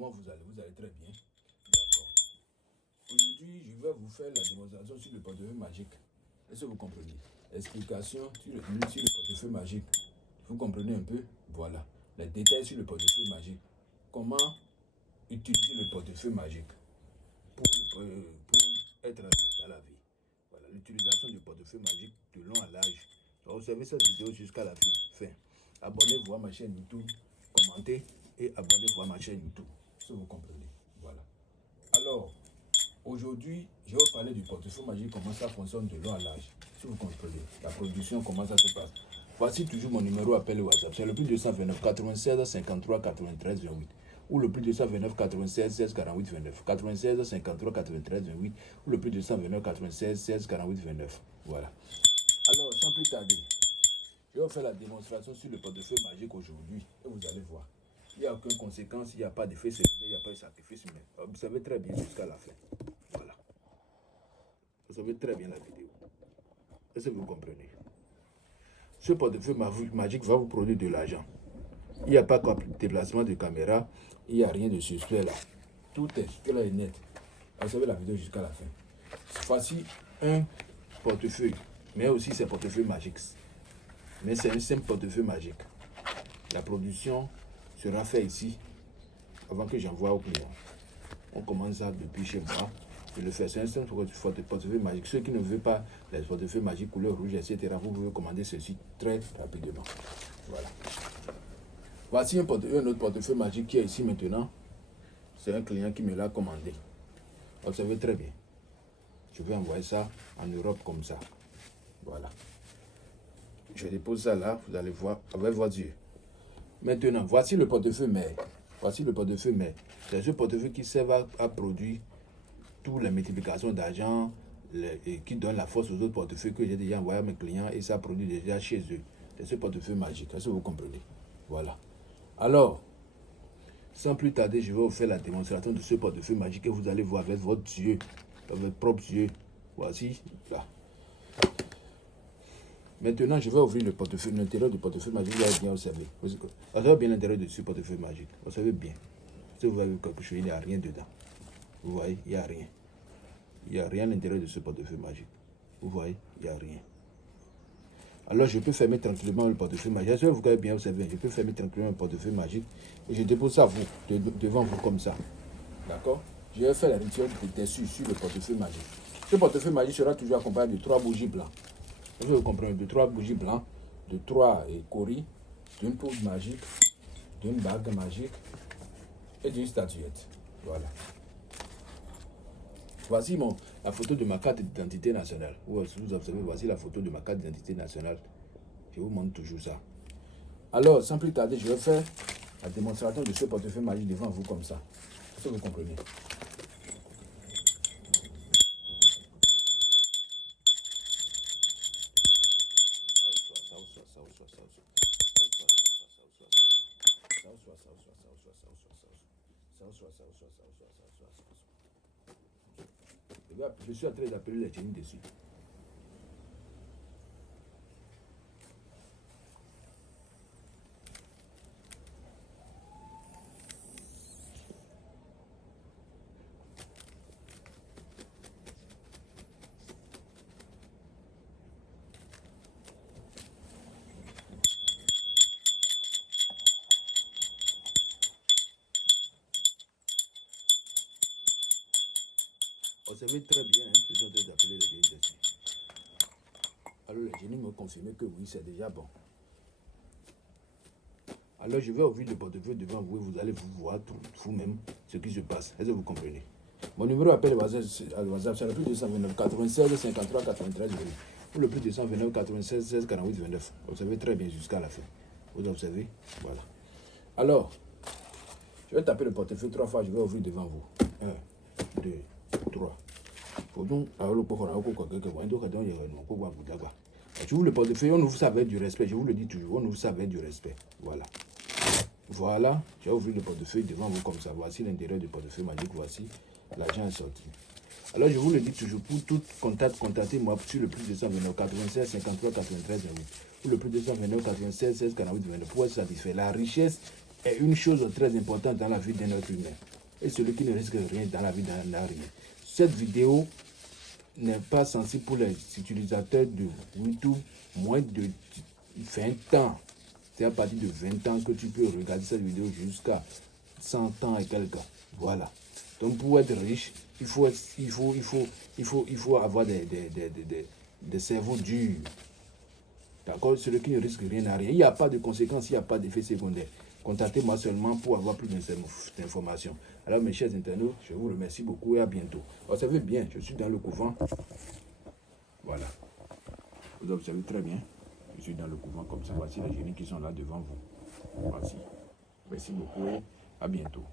Comment vous allez? Vous allez très bien. D'accord. Aujourd'hui, je vais vous faire la démonstration sur le portefeuille magique. Est-ce que vous comprenez? Explication sur le portefeuille magique. Vous comprenez un peu? Voilà. Les détails sur le portefeuille magique. Comment utiliser le portefeuille magique pour être riche dans la vie. Voilà. L'utilisation du portefeuille magique de long à large. Observez cette vidéo jusqu'à la fin. Abonnez-vous à ma chaîne YouTube, commentez et abonnez-vous à ma chaîne YouTube. Si vous comprenez. Voilà. Alors, aujourd'hui, je vais vous parler du portefeuille magique, comment ça fonctionne de long à large. Si vous comprenez. La production, comment ça se passe. Voici toujours mon numéro appel WhatsApp. C'est le plus 229 96 53 93 28. Ou le plus 229 96 16 48 29. 96 53 93 28. Ou le plus 229 96 16 48 29. Voilà. Alors, sans plus tarder, je vais vous faire la démonstration sur le portefeuille magique aujourd'hui. Et vous allez voir. Il n'y a aucune conséquence, il n'y a pas d'effet secondaire, il n'y a pas de sacrifice humain. Vous savez très bien jusqu'à la fin. Voilà. Vous savez très bien la vidéo. Est-ce que vous comprenez? Ce portefeuille magique va vous produire de l'argent. Il n'y a pas de déplacement de caméra, il n'y a rien de suspect là. Tout est clair et net. Vous savez la vidéo jusqu'à la fin. Voici un portefeuille, mais aussi c'est un portefeuille magique. Mais c'est un simple portefeuille magique. La production sera faite ici avant que j'envoie au client. On commence ça depuis chez moi. Je le fais. C'est un simple portefeuille magique. Ceux qui ne veulent pas les portefeuilles magiques couleur rouge, etc., vous pouvez commander ceci très rapidement. Voilà. Voici un autre portefeuille magique qui est ici maintenant. C'est un client qui me l'a commandé. Observez très bien. Je vais envoyer ça en Europe comme ça. Voilà. Je dépose ça là, vous allez voir avec vos yeux. Maintenant, voici le portefeuille mère. Voici le portefeuille mère. C'est ce portefeuille qui sert à produire toutes les multiplications d'argent et qui donne la force aux autres portefeuilles que j'ai déjà envoyé à mes clients et ça produit déjà chez eux. C'est ce portefeuille magique. Est-ce que vous comprenez? Voilà. Alors, sans plus tarder, je vais vous faire la démonstration de ce portefeuille magique et vous allez voir avec votre yeux, avec vos propres yeux. Voici, là. Maintenant, je vais ouvrir le portefeuille, l'intérieur du portefeuille magique. Vous allez bien observer. Vous savez bien l'intérieur de ce portefeuille magique. Vous savez bien. Si vous voyez quelque chose, il n'y a rien dedans. Vous voyez, il n'y a rien. Il n'y a rien à l'intérieur de ce portefeuille magique. Vous voyez, il n'y a rien. Alors, je peux fermer tranquillement le portefeuille magique. Si vous avez bien observé, je peux fermer tranquillement le portefeuille magique. Et je dépose ça devant vous comme ça. D'accord? Je vais faire la rituel de dessus sur le portefeuille magique. Ce portefeuille magique sera toujours accompagné de 3 bougies blanches. Vous comprenez, de 3 bougies blanches, de 3 coris, d'une poudre magique, d'une bague magique et d'une statuette. Voilà. Voici la photo de ma carte d'identité nationale. Vous observez, voici la photo de ma carte d'identité nationale. Je vous montre toujours ça. Alors, sans plus tarder, je vais faire la démonstration de ce portefeuille magique devant vous comme ça. Est-ce que vous comprenez? Je suis en train d'appeler les génies dessus. Observez très bien, hein, je suis en train d'appeler les génies dessus. Alors les génies m'ont confirmé que oui, c'est déjà bon. Alors je vais ouvrir le portefeuille devant vous et vous allez vous voir vous-même ce qui se passe. Est-ce que vous comprenez? Mon numéro appel WhatsApp, c'est le plus 229 96 53 93 28. Ou le plus 229 96 16 48 29. Observez très bien jusqu'à la fin. Vous observez? Voilà. Alors, je vais taper le portefeuille 3 fois, je vais ouvrir devant vous. 1, 2, 3. Je vous le portefeuille, on ouvre ça avec du respect. Je vous le dis toujours, on ouvre ça avec du respect. Voilà. Voilà, j'ai ouvert le portefeuille devant vous comme ça. Voici l'intérieur du portefeuille magique. Voici, l'argent est sorti. Alors, je vous le dis toujours, pour tout contact, contactez-moi sur le plus 229 96 53 93 28. Ou le plus 229 96 16 48 29. Pour être satisfait. La richesse est une chose très importante dans la vie d'un être humain. et celui qui ne risque rien dans la vie n'a rien. Cette vidéo n'est pas sensible pour les utilisateurs de YouTube moins de 20 ans. C'est à partir de 20 ans que tu peux regarder cette vidéo jusqu'à 100 ans et quelques. Voilà. Donc pour être riche, il faut avoir des cerveaux durs. D'accord? Celui qui ne risque rien n'a rien. Il n'y a pas de conséquences, il n'y a pas d'effet secondaire. Contactez-moi seulement pour avoir plus d'informations. Alors mes chers internautes, je vous remercie beaucoup et à bientôt. Observez bien, je suis dans le couvent. Voilà. Vous observez très bien. Je suis dans le couvent comme ça. Voici les génies qui sont là devant vous. Voici. Merci beaucoup et à bientôt.